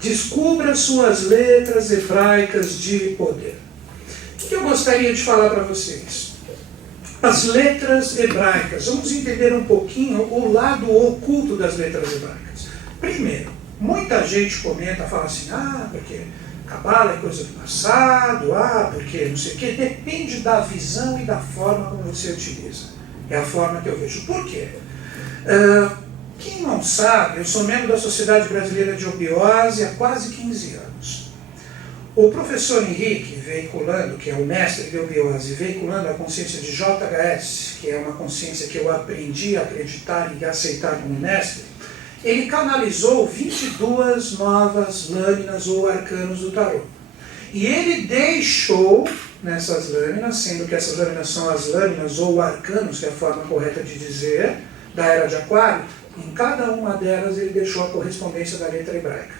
Descubra suas letras hebraicas de poder. O que eu gostaria de falar para vocês? As letras hebraicas. Vamos entender um pouquinho o lado oculto das letras hebraicas. Primeiro, muita gente comenta, fala assim, porque Cabala é coisa do passado, porque não sei o quê. Depende da visão e da forma como você utiliza. É a forma que eu vejo. Por quê? Quem não sabe, eu sou membro da Sociedade Brasileira de Obiose há quase 15 anos. O professor Henrique, veiculando, que é o mestre de obiose, veiculando a consciência de JHS, que é uma consciência que eu aprendi a acreditar e aceitar como mestre, ele canalizou 22 novas lâminas ou arcanos do tarô. E ele deixou nessas lâminas, sendo que essas lâminas são as lâminas ou arcanos, que é a forma correta de dizer, da Era de Aquário, em cada uma delas ele deixou a correspondência da letra hebraica.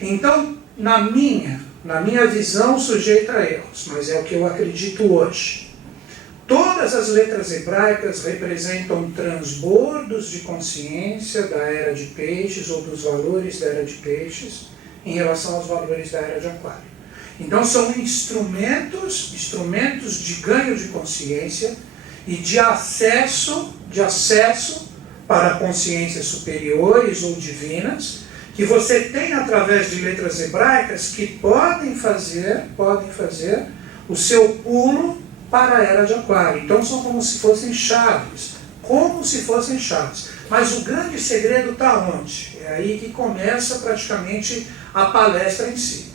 Então, na minha visão, sujeita a erros, mas é o que eu acredito hoje. Todas as letras hebraicas representam transbordos de consciência da Era de Peixes ou dos valores da Era de Peixes em relação aos valores da Era de Aquário. Então são instrumentos de ganho de consciência e de acesso para consciências superiores ou divinas, que você tem através de letras hebraicas que podem fazer o seu pulo para a Era de Aquário. Então são como se fossem chaves. Mas o grande segredo está onde? É aí que começa praticamente a palestra em si.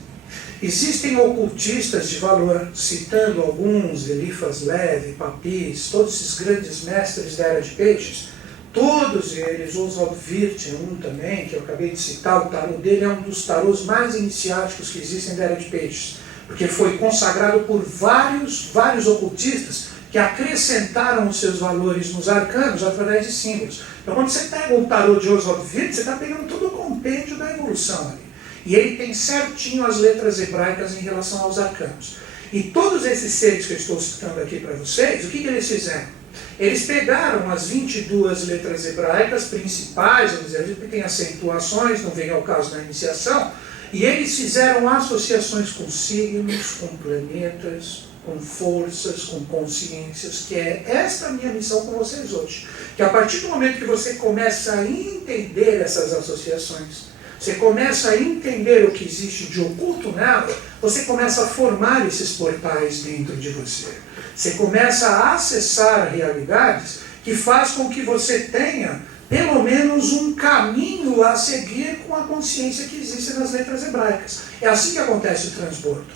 Existem ocultistas de valor, citando alguns, Eliphas Levi, Papis, todos esses grandes mestres da Era de Peixes. Todos eles, Oswald Wirth é um também, que eu acabei de citar, o tarô dele é um dos tarôs mais iniciáticos que existem da Era de Peixes, porque foi consagrado por vários ocultistas que acrescentaram os seus valores nos arcanos através de símbolos. Então quando você pega o tarô de Oswald Wirth, você está pegando todo o compêndio da evolução ali. E ele tem certinho as letras hebraicas em relação aos arcanos. E todos esses seres que eu estou citando aqui para vocês, o que eles fizeram? Eles pegaram as 22 letras hebraicas principais, vamos dizer, que tem acentuações, não vem ao caso na iniciação, e eles fizeram associações com signos, com planetas, com forças, com consciências, que é esta a minha missão com vocês hoje. Que a partir do momento que você começa a entender essas associações, você começa a entender o que existe de oculto nela, você começa a formar esses portais dentro de você. Você começa a acessar realidades que faz com que você tenha pelo menos um caminho a seguir com a consciência que existe nas letras hebraicas. É assim que acontece o transbordo.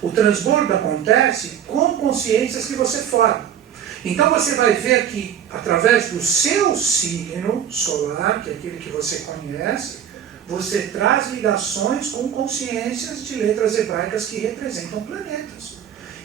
O transbordo acontece com consciências que você forma. Então você vai ver que através do seu signo solar, que é aquele que você conhece, você traz ligações com consciências de letras hebraicas que representam planetas.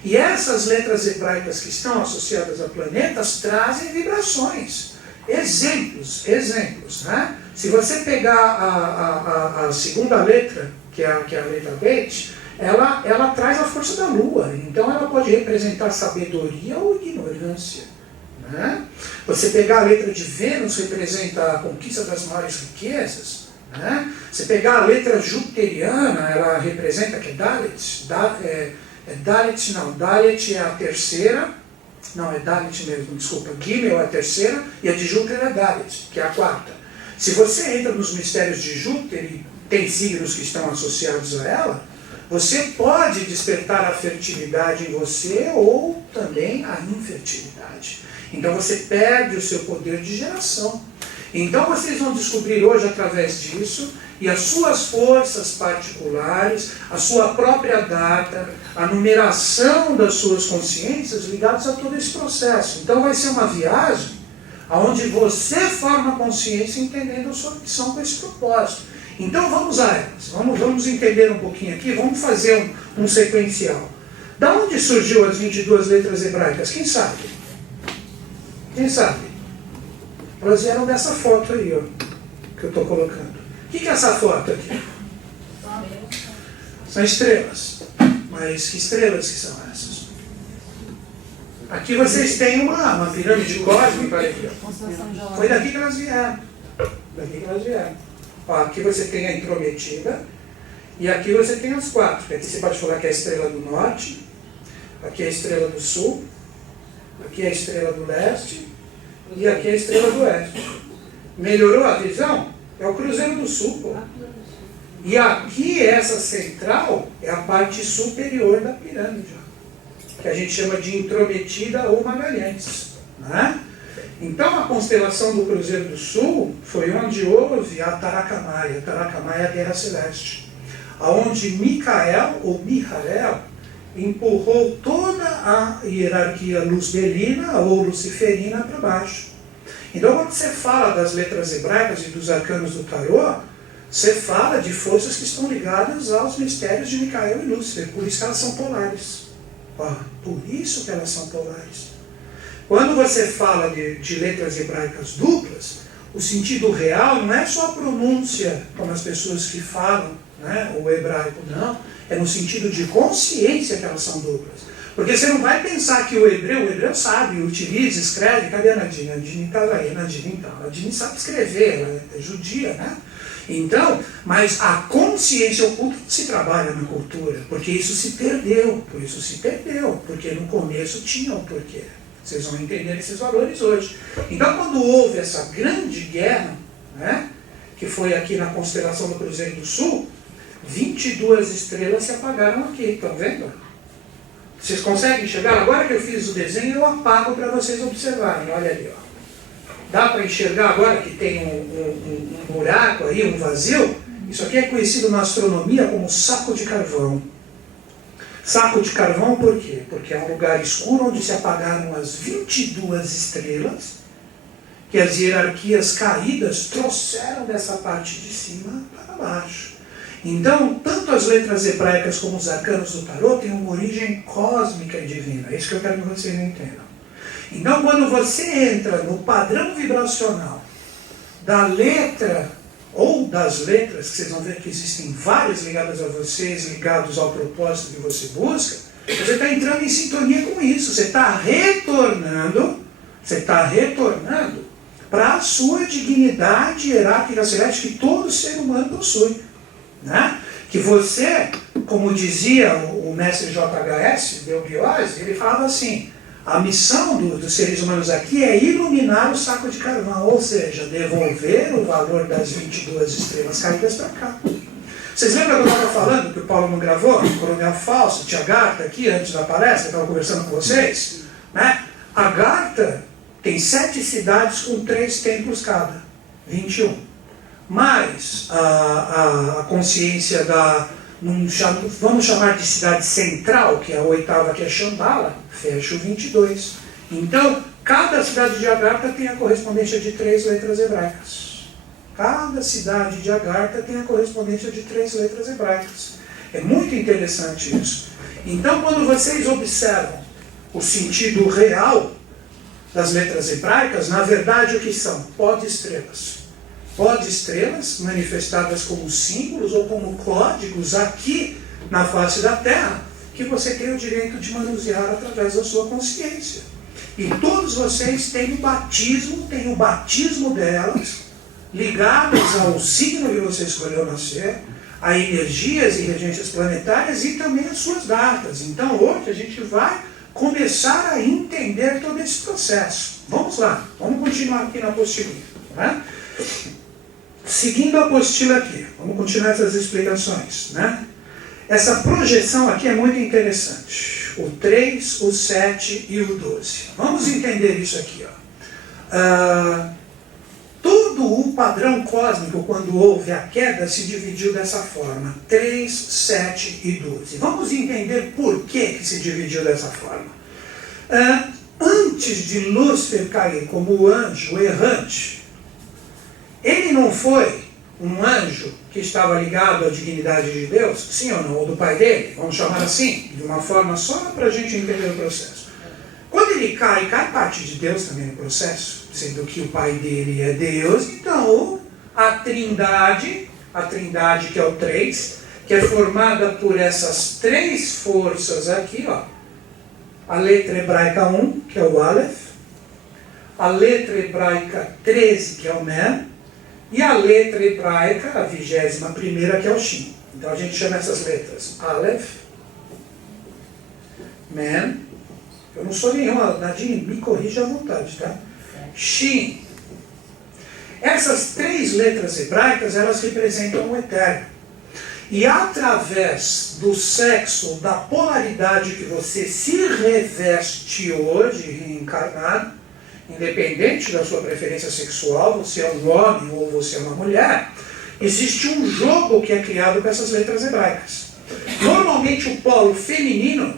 E essas letras hebraicas que estão associadas a planetas trazem vibrações. Exemplos, né? Se você pegar a segunda letra, que é a letra Bet, ela traz a força da Lua. Então ela pode representar sabedoria ou ignorância. Né? Você pegar a letra de Vênus, representa a conquista das maiores riquezas. Né? Você pegar a letra jupiteriana, ela representa que é Dalet. Dalet é a terceira, não, é Dalet mesmo, desculpa, Gimel é a terceira e a de Júpiter é Dalet, que é a quarta. Se você entra nos mistérios de Júpiter e tem signos que estão associados a ela, você pode despertar a fertilidade em você ou também a infertilidade. Então você perde o seu poder de geração. Então vocês vão descobrir hoje através disso, e as suas forças particulares, a sua própria data, a numeração das suas consciências ligadas a todo esse processo. Então vai ser uma viagem onde você forma consciência entendendo a sua missão com esse propósito. Então vamos a elas, vamos entender um pouquinho aqui, vamos fazer um sequencial. Da onde surgiu as 22 letras hebraicas? Quem sabe? Quem sabe? Elas vieram dessa foto aí, ó, que eu estou colocando. O que é essa foto aqui? São estrelas. Mas que estrelas que são essas? Aqui vocês têm uma pirâmide cósmica. Aqui, ó. Foi daqui que elas vieram. Ó, aqui você tem a intrometida. E aqui você tem as 4, que aqui você pode falar que é a estrela do norte, aqui é a estrela do sul, aqui é a estrela do leste, e aqui é a estrela do oeste. Melhorou a visão? É o Cruzeiro do Sul, pô. E aqui, essa central, é a parte superior da pirâmide, ó, que a gente chama de intrometida ou Magalhães, né? Então, a constelação do Cruzeiro do Sul foi onde houve a Taracamaia. A Taracamaia é a Guerra Celeste, onde Micael, ou Michael, empurrou toda a hierarquia luzbelina ou luciferina para baixo. Então, quando você fala das letras hebraicas e dos arcanos do tarô, você fala de forças que estão ligadas aos mistérios de Micael e Lúcifer. Por isso que elas são polares. Por isso que elas são polares. Quando você fala de letras hebraicas duplas, o sentido real não é só a pronúncia, como as pessoas que falam, né, o hebraico, não. É no sentido de consciência que elas são duplas. Porque você não vai pensar que o hebreu sabe, utiliza, escreve. Cadê a Nadine? A Nadine está aí, a Nadine então. A Nadine sabe escrever, ela é judia, né? Então, mas a consciência oculta se trabalha na cultura, porque isso se perdeu, porque no começo tinha um porquê. Vocês vão entender esses valores hoje. Então, quando houve essa grande guerra, né, que foi aqui na constelação do Cruzeiro do Sul, 22 estrelas se apagaram aqui, estão vendo? Vocês conseguem enxergar? Agora que eu fiz o desenho, eu apago para vocês observarem. Olha ali, ó. Dá para enxergar agora que tem um buraco aí, um vazio? Isso aqui é conhecido na astronomia como saco de carvão. Saco de carvão por quê? Porque é um lugar escuro onde se apagaram as 22 estrelas, que as hierarquias caídas trouxeram dessa parte de cima para baixo. Então, tanto as letras hebraicas como os arcanos do tarô têm uma origem cósmica e divina. É isso que eu quero que vocês entendam. Então, quando você entra no padrão vibracional da letra ou das letras, que vocês vão ver que existem várias ligadas a vocês, ligados ao propósito que você busca, você está entrando em sintonia com isso. Você está retornando para a sua dignidade hierárquica celeste que todo ser humano possui. Né? Que você, como dizia o mestre JHS, Belgiose, ele falava assim: a missão dos seres humanos aqui é iluminar o saco de carvão, ou seja, devolver o valor das 22 estrelas caídas para cá. Vocês lembram que eu estava falando, que o Paulo não gravou? O Coronel Fausto, tia Garta, aqui antes da palestra, eu estava conversando com vocês. Né? A Garta tem 7 cidades com 3 templos cada, 21. Mas a consciência vamos chamar de cidade central, que é a 8ª, que é Shambhala, fecha o 22. Então, cada cidade de Agartha tem a correspondência de 3 letras hebraicas. Cada cidade de Agartha tem a correspondência de 3 letras hebraicas. É muito interessante isso. Então, quando vocês observam o sentido real das letras hebraicas, na verdade o que são? Pó-de-estrelas. Pó-de-estrelas manifestadas como símbolos ou como códigos aqui na face da Terra, que você tem o direito de manusear através da sua consciência. E todos vocês têm o batismo delas, ligadas ao signo que você escolheu nascer, a energias e regências planetárias e também as suas datas. Então hoje a gente vai começar a entender todo esse processo. Vamos lá, vamos continuar aqui na apostilinha. Né? Seguindo a apostila aqui, vamos continuar essas explicações. Né? Essa projeção aqui é muito interessante. O 3, o 7 e o 12. Vamos entender isso aqui. Todo o padrão cósmico, quando houve a queda, se dividiu dessa forma. 3, 7 e 12. Vamos entender por que se dividiu dessa forma. Antes de Lúcifer cair como o anjo errante, ele não foi um anjo que estava ligado à dignidade de Deus, sim ou não, ou do pai dele, vamos chamar assim, de uma forma só para a gente entender o processo. Quando ele cai parte de Deus também no processo, sendo que o pai dele é Deus, então a trindade que é o 3, que é formada por essas 3 forças aqui, ó, a letra hebraica 1, que é o Aleph, a letra hebraica 13, que é o Mem, e a letra hebraica, a 21ª, que é o Shin. Então a gente chama essas letras Aleph, Men, eu não sou nenhuma, Nadine, me corrija à vontade, tá? Shin. Essas três letras hebraicas, elas representam o eterno. E através do sexo, da polaridade que você se reveste hoje, reencarnado, independente da sua preferência sexual, você é um homem ou você é uma mulher, existe um jogo que é criado com essas letras hebraicas. Normalmente o polo feminino,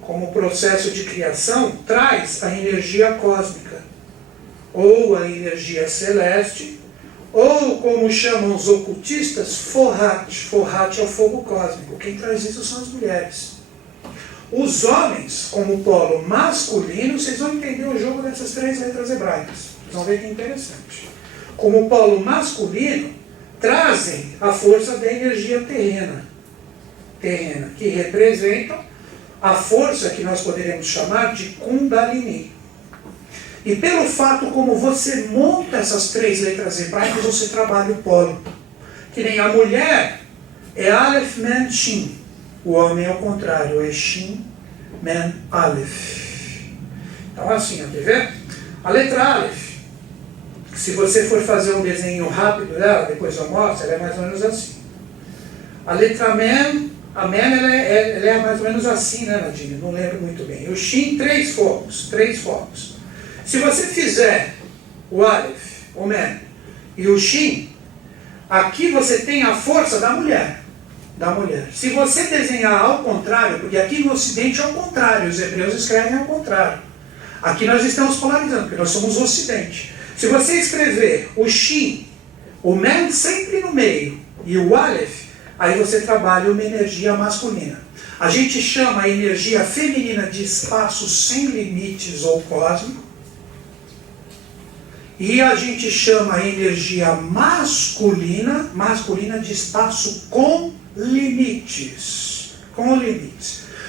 como processo de criação, traz a energia cósmica, ou a energia celeste, ou como chamam os ocultistas, Forrat. Forrat é o fogo cósmico. Quem traz isso são as mulheres. Os homens, como polo masculino, vocês vão entender o jogo dessas três letras hebraicas. Vocês vão ver que é interessante. Como polo masculino, trazem a força da energia terrena, que representam a força que nós poderíamos chamar de Kundalini. E pelo fato como você monta essas três letras hebraicas, você trabalha o polo. Que nem a mulher é Aleph, Men, Shin. O homem é o contrário, é Shin, Men, Aleph. Então assim, quer ver? A letra Aleph, se você for fazer um desenho rápido dela, depois eu mostro, ela é mais ou menos assim. A letra Men, a Men ela é mais ou menos assim, né, Nadine? Não lembro muito bem. E o Shin, três focos. Se você fizer o Aleph, o Men e o Shin, aqui você tem a força da mulher. Se você desenhar ao contrário, porque aqui no Ocidente é ao contrário, os hebreus escrevem ao contrário. Aqui nós estamos polarizando, porque nós somos o Ocidente. Se você escrever o Shin, o Men sempre no meio e o Aleph, aí você trabalha uma energia masculina. A gente chama a energia feminina de espaço sem limites ou cósmico. E a gente chama a energia masculina de espaço com limites.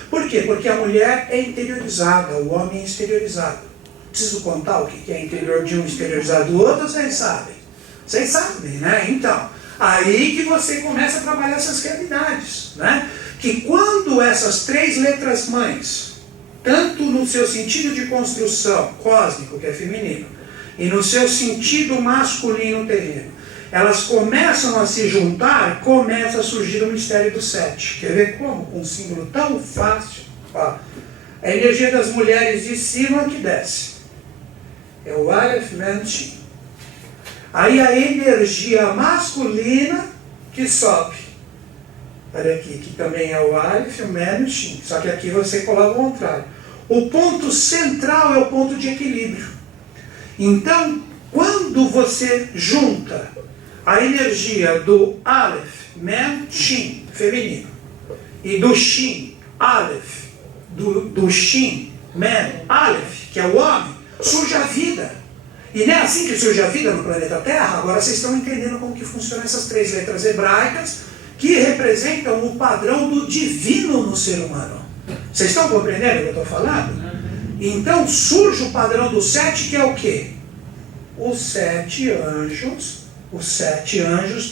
Por quê? Porque a mulher é interiorizada, o homem é exteriorizado. Preciso contar o que é interior de um, exteriorizado do outro, vocês sabem? Vocês sabem, né? Então, aí que você começa a trabalhar essas realidades, né? Que quando essas três letras mães, tanto no seu sentido de construção cósmico, que é feminino, e no seu sentido masculino terreno, elas começam a se juntar, começa a surgir o mistério do sete. Quer ver como? Com um símbolo tão fácil. Ó, a energia das mulheres de cima que desce. É o Aleph, Men, Shin. Aí a energia masculina que sobe. Olha aqui, que também é o Aleph, o Men e o Shin. Só que aqui você coloca o contrário. O ponto central é o ponto de equilíbrio. Então, quando você junta a energia do Aleph, Men, Shin, feminino, e do Shin, Aleph, do Shin, Men, Aleph, que é o homem, surge a vida. E não é assim que surge a vida no planeta Terra? Agora vocês estão entendendo como que funcionam essas três letras hebraicas que representam o padrão do divino no ser humano. Vocês estão compreendendo o que eu estou falando? Então surge o padrão do sete, que é o quê? Os sete anjos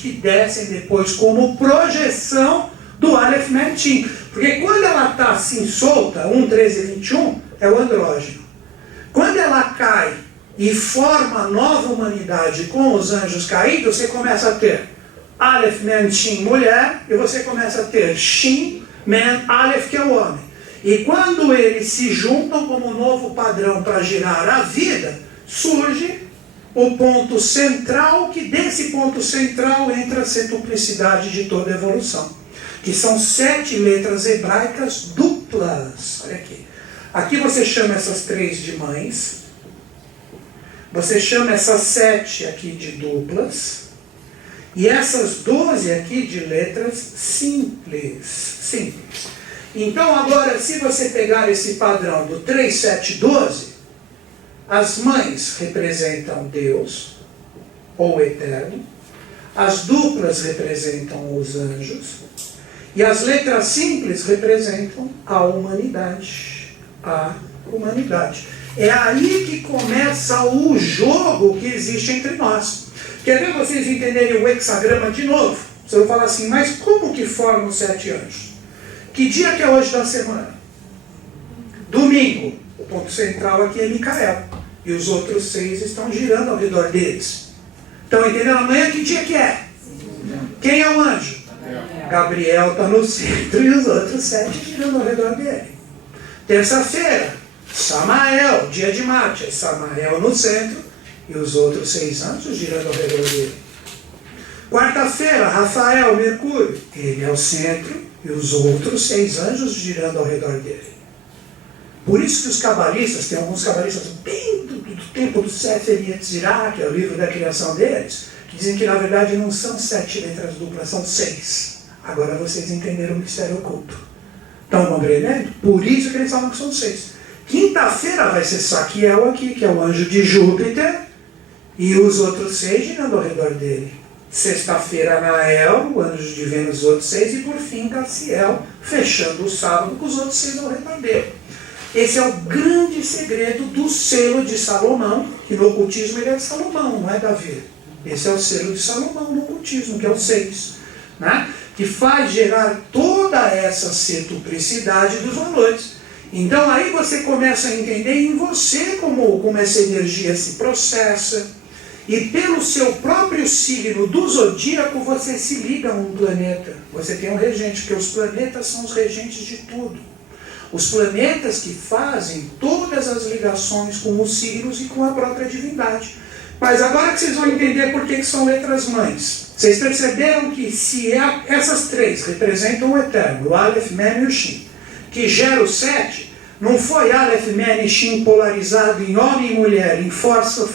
que descem depois como projeção do Aleph, Men, Shin. Porque quando ela está assim solta, 1, 13 e 21, é o andrógeno. Quando ela cai e forma a nova humanidade com os anjos caídos, você começa a ter Aleph, Men, Shin, mulher, e você começa a ter Shin, Men, Aleph, que é o homem. E quando eles se juntam como novo padrão para girar a vida, surge o ponto central, que desse ponto central entra a centuplicidade de toda a evolução, que são 7 letras hebraicas duplas. Olha aqui. Aqui você chama essas 3 de mães, você chama essas 7 aqui de duplas, e essas 12 aqui de letras simples. Então agora, se você pegar esse padrão do 3, 7, 12, as mães representam Deus, ou Eterno, as duplas representam os anjos, e as letras simples representam a humanidade. É aí que começa o jogo que existe entre nós. Quer ver vocês entenderem o hexagrama de novo? Você vai falar assim, mas como que formam os 7 anjos? Que dia que é hoje da semana? Domingo. O ponto central aqui é Micael. E os outros 6 estão girando ao redor deles. Estão entendendo? Amanhã que dia que é? Quem é o anjo? Gabriel está no centro e os outros 7 girando ao redor dele. Terça-feira, Samael, dia de Marte. Samael no centro e os outros 6 anjos girando ao redor dele. Quarta-feira, Rafael, Mercúrio. Ele é o centro e os outros 6 anjos girando ao redor dele. Por isso que os cabalistas, tem alguns cabalistas bem do tempo do Sefer Yetzirah, que é o livro da criação deles, que dizem que na verdade não são 7 letras duplas, são 6. Agora vocês entenderam o mistério oculto. Estão compreendendo? Por isso que eles falam que são 6. Quinta-feira vai ser Saquiel aqui, que é o anjo de Júpiter, e os outros 6 girando ao redor dele. Sexta-feira, Anael, o anjo de Vênus, os outros 6, e por fim, Cassiel, fechando o sábado com os outros 6 ao redor dele. Esse é o grande segredo do selo de Salomão, que no ocultismo ele é de Salomão, não é Davi. Esse é o selo de Salomão no ocultismo, que é o 6, né? Que faz gerar toda essa setuplicidade dos valores. Então aí você começa a entender em você como essa energia se processa, e pelo seu próprio signo do zodíaco você se liga a um planeta. Você tem um regente, porque os planetas são os regentes de tudo. Os planetas que fazem todas as ligações com os signos e com a própria divindade. Mas agora que vocês vão entender por que são letras mães. Vocês perceberam que se essas 3 representam o eterno, o Aleph, Men e o Shin, que gera o 7, não foi Aleph, Men e Shin polarizado em homem e mulher, em força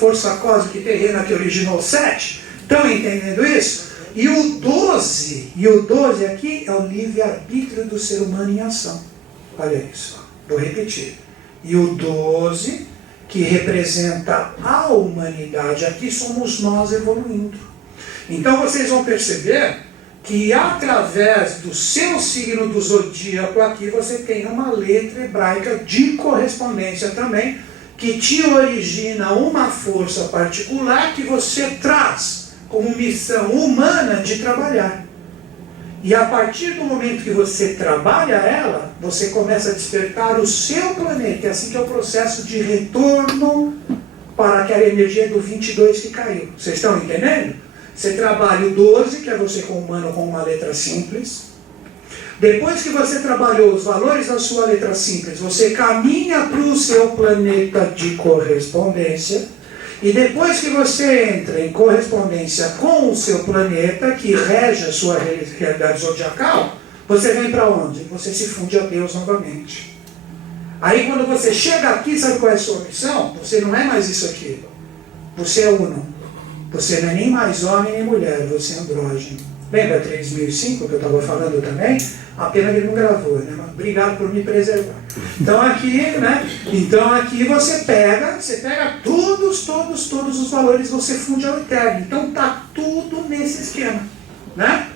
cósmica e terrena que originou o 7? Estão entendendo isso? E o 12 aqui é o livre-arbítrio do ser humano em ação. Olha isso, vou repetir. E o 12, que representa a humanidade, aqui somos nós evoluindo. Então vocês vão perceber que através do seu signo do zodíaco aqui, você tem uma letra hebraica de correspondência também, que te origina uma força particular que você traz como missão humana de trabalhar. E a partir do momento que você trabalha ela, você começa a despertar o seu planeta. É assim que é o processo de retorno para aquela energia do 22 que caiu. Vocês estão entendendo? Você trabalha o 12, que é você como humano com uma letra simples. Depois que você trabalhou os valores da sua letra simples, você caminha para o seu planeta de correspondência. E depois que você entra em correspondência com o seu planeta, que rege a sua realidade zodiacal, você vem para onde? Você se funde a Deus novamente. Aí quando você chega aqui, sabe qual é a sua missão? Você não é mais isso aqui. Você é uno. Você não é nem mais homem nem mulher, você é andrógeno. Lembra 3005 que eu estava falando também? A pena que ele não gravou, né? Mas obrigado por me preservar. Então aqui, né? Então aqui você pega todos os valores, você funde ao eterno. Então tá tudo nesse esquema, né?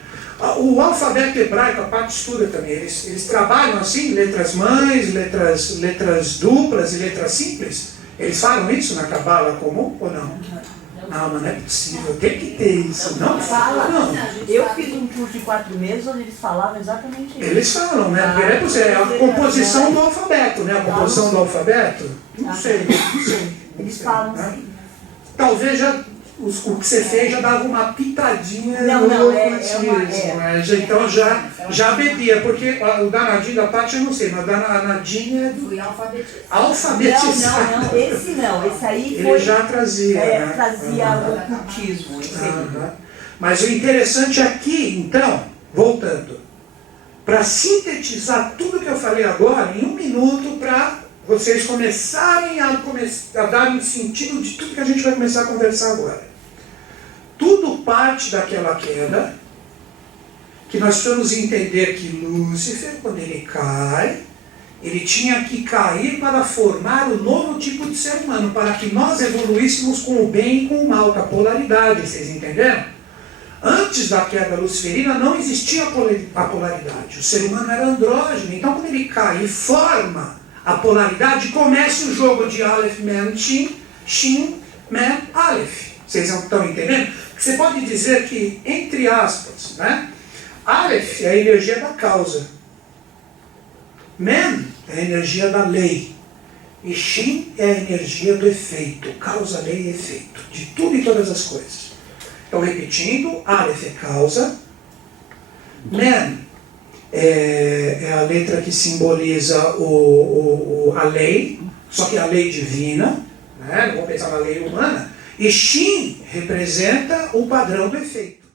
O alfabeto hebraico, a parte estuda também, eles trabalham assim, letras mães, letras duplas e letras simples. Eles falam isso na Cabala comum ou não? Não, mas não é possível, tem que ter isso. Não fala, não. Eu fiz um curso de 4 meses onde eles falavam exatamente isso. Eles falam, né? Porque é a composição do alfabeto, né? A composição do alfabeto. Não sei. Eles falam assim. Talvez já o que você fez já dava uma pitadinha no ocultismo. Então já bebia, porque o danadinho da Paty eu não sei, mas o danadinho é do... Fui alfabetizado. Alfabetizado. Não, esse não. Esse aí foi... Ele já trazia, né? Trazia o ocultismo. Mas o interessante aqui, então, voltando, para sintetizar tudo que eu falei agora, em 1 minuto, para vocês começarem a dar um sentido de tudo que a gente vai começar a conversar agora. Tudo parte daquela queda, que nós precisamos entender que Lúcifer, quando ele cai, ele tinha que cair para formar o novo tipo de ser humano, para que nós evoluíssemos com o bem e com o mal, com a polaridade, vocês entenderam? Antes da queda luciferina não existia a polaridade, o ser humano era andrógeno, então quando ele cai e forma a polaridade, começa o jogo de Aleph, Mem, Shin, Shin, Mem, Aleph. Vocês estão entendendo? Você pode dizer que, entre aspas, né? Aleph é a energia da causa. Mem é a energia da lei. E Shin é a energia do efeito. Causa, lei e efeito. De tudo e todas as coisas. Então, repetindo, Aleph é causa. Mem é a letra que simboliza a lei, só que a lei divina, né? Não vamos pensar na lei humana. E Shin representa o padrão do efeito.